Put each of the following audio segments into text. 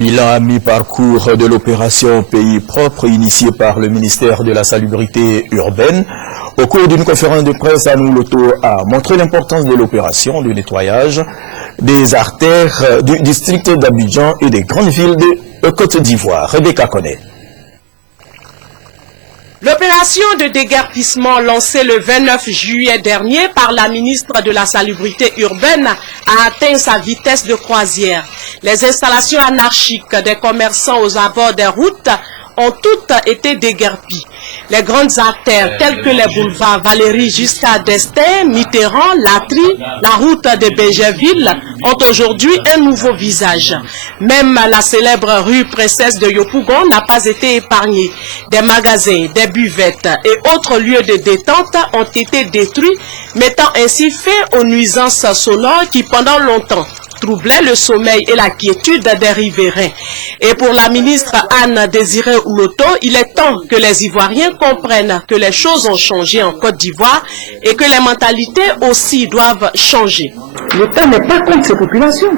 Bilan à mi-parcours de l'opération Pays propre initiée par le ministère de la Salubrité urbaine. Au cours d'une conférence de presse, Anou Loto a montré l'importance de l'opération de nettoyage des artères du district d'Abidjan et des grandes villes de Côte d'Ivoire. Rebecca connaît. L'opération de déguerpissement lancée le 29 juillet dernier par la ministre de la Salubrité urbaine a atteint sa vitesse de croisière. Les installations anarchiques des commerçants aux abords des routes ont toutes été déguerpies. Les grandes artères telles que les boulevards Valérie jusqu'à Destin, Mitterrand, Latry, la route de Bégerville ont aujourd'hui un nouveau visage. Même la célèbre rue Princesse de Yopougon n'a pas été épargnée. Des magasins, des buvettes et autres lieux de détente ont été détruits, mettant ainsi fin aux nuisances sonores qui pendant longtemps troublait le sommeil et la quiétude des riverains. Et pour la ministre Anne Désiré Loto, il est temps que les Ivoiriens comprennent que les choses ont changé en Côte d'Ivoire et que les mentalités aussi doivent changer. L'État n'est pas contre ces populations.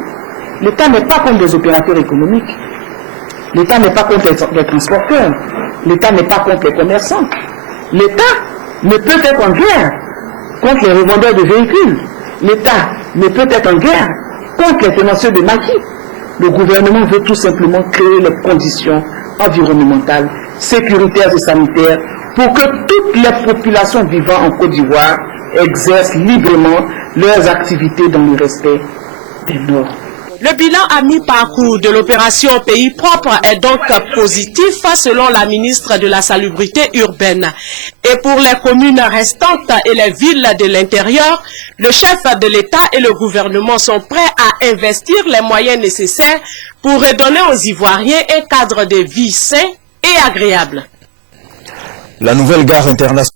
L'État n'est pas contre les opérateurs économiques. L'État n'est pas contre les transporteurs. L'État n'est pas contre les commerçants. L'État ne peut être en guerre contre les revendeurs de véhicules. L'État ne peut être en guerre contre les tenanciers de maquis. Le gouvernement veut tout simplement créer les conditions environnementales, sécuritaires et sanitaires pour que toutes les populations vivant en Côte d'Ivoire exercent librement leurs activités dans le respect des normes. Le bilan à mi-parcours de l'opération Pays propre est donc positif selon la ministre de la Salubrité urbaine. Et pour les communes restantes et les villes de l'intérieur, le chef de l'État et le gouvernement sont prêts à investir les moyens nécessaires pour redonner aux Ivoiriens un cadre de vie sain et agréable. La nouvelle gare internationale